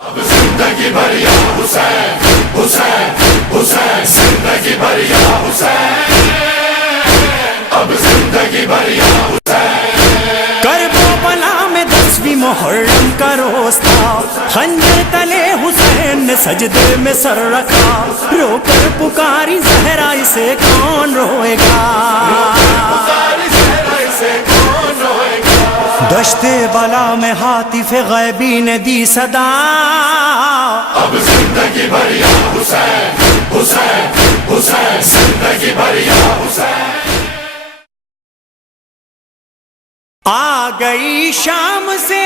اب زندگی بھر یا حسین حسین حسین زندگی بھر یا حسین اب زندگی بھر یا حسین کربلا میں 10ویں محرم کا روز تھا خنجر تلے حسین نے سجدے میں سر رکھا رو کر پکاری زہرا اسے کون روئے گا دشت بلا میں ہاتف غیبی نے دی صدا اب زندگی بھر یا حسین حسین حسین زندگی بھر یا حسین آ گئی شام سے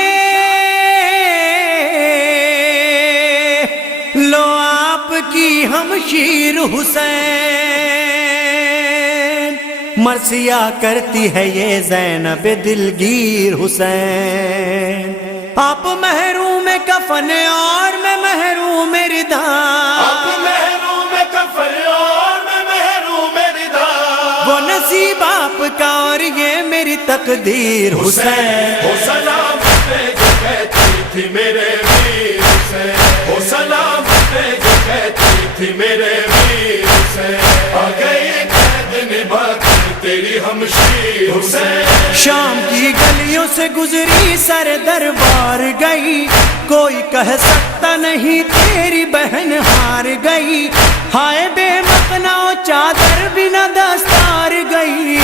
لو آپ کی ہمشیر حسین مرثیہ کرتی ہے یہ زینب دلگیر حسین آپ محروم کفن اور میں محروم ردا آپ محروم کفن اور میں محروم ردا وہ نصیب آپ کا اور یہ میری تقدیر حسین ہو سلام پہ جو کہتی تھی میرے ویر حسین ہو سلام پہ جو کہتی تھی میرے ویر حسین آ گئی قید نبھا کر تیری ہمشیر حسین شام کی گلیوں سے گزری سر دربار گئی کوئی کہہ سکتا نہیں تیری بہن ہار گئی ہائے بے مقنا چادر بنا دستار گئی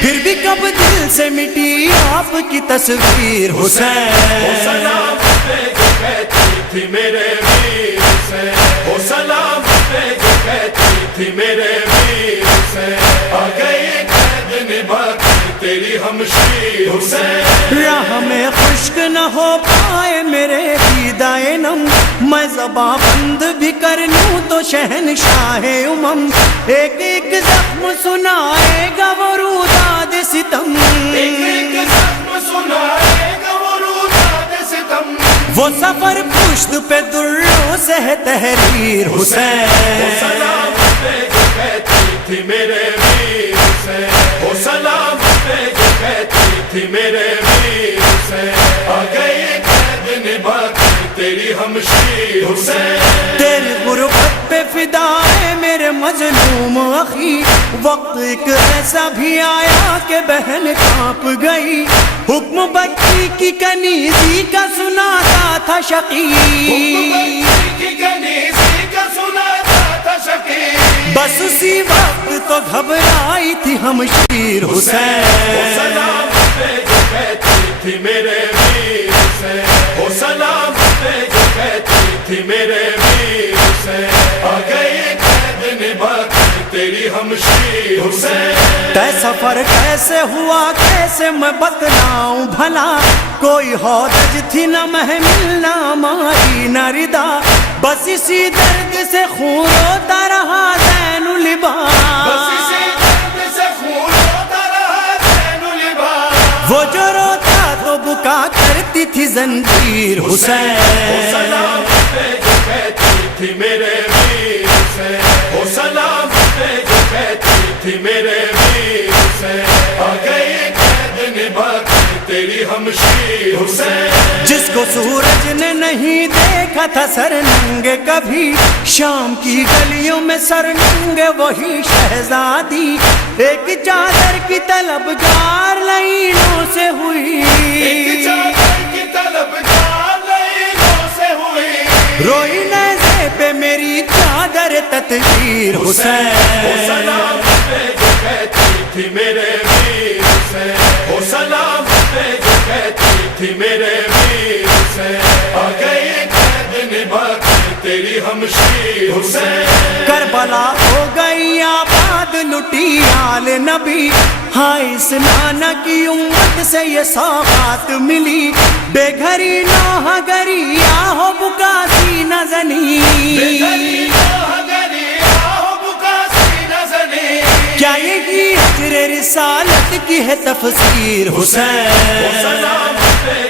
پھر بھی کب دل سے مٹی آپ کی تصویر حسین ہو سلام پہ جو کہتی تھی میرے ویر حسین ہو سلام پہ جو کہتی تھی میرے ویر حسین آ گئی قید نبھا کر تیری ہمشیر حسین راہ میں خشک نہ ہو پائے میرے دیدائے نم میں زباں بند بھی کر لوں تو شہنشاہ امم ایک ایک زخم سنائے گا وہ روداد ستم ایک ایک زخم سنائے گا وہ روداد ستم وہ سفر پشت پہ دروں سے ہے تحریر حسین ہو سلام پہ جو کہتی تھی میرے ویر حسین ہو سلام پہ جو کہتی تھی میرے ویر حسین آ گئی قید نبھا کر تیری ہمشیر حسین تیری غربت پہ فدا ہے میرے مظلوم اخی وقت ایک ایسا بھی آیا کہ بہن کانپ گئی حکم بچی کی کنیزی کا سناتا تھا شقی بس اسی وقت تو گھبرائی تھی ہمشیر حسین ہو سلام پہ جو کہتی تھی میرے ویر حسین ہو سلام پہ جو کہتی تھی میرے ویر حسین آ گئی قید نبھا کر تیری ہمشیر حسین طے سفر کیسے ہوا کیسے میں بتلاؤں بھلا کوئی ہودج تھی نہ محمل نہ ماری نہ ردا بس اسی درد سے خون روتا رہا زین بس اسی درد سے خون ہوتا رہا زین العباد وہ جو روتا تو بکا کرتی تھی زنجیر حسین ہو سلام پہ جو کہتی تھی میرے ویر حسین ہو سلام پہ جو کہتی تھی میرے ویر حسین آ گئی قید نبھا کر تیری ہمشیر حسین جس کو سورج نے نہیں دیکھا تھا سر ننگے کبھی شام کی گلیوں میں سر ننگے وہی شہزادی ایک چادر کی طلبگار لائنوں سے ہوئی ایک چادر کی طلبگار لائنوں سے ہوئی روئی نیزے پہ میری چادر تطہیر حسین ہو سلام پہ جو کہتی تھی میرے ویر حسین ہو سلام پہ جو کہتی تھی میرے ویر حسین آ گئی قید نبھا کر تیری ہمشیر حسین کربلا ہو گئی آباد لٹی آل نبی ہاں اس نانا کی امت سے یہ سوغات ملی بے گھری نوح گری آہو بکا سینہ زنی کیا یہی ہجر رسالت کی ہے تفسیر حسین سلام پہ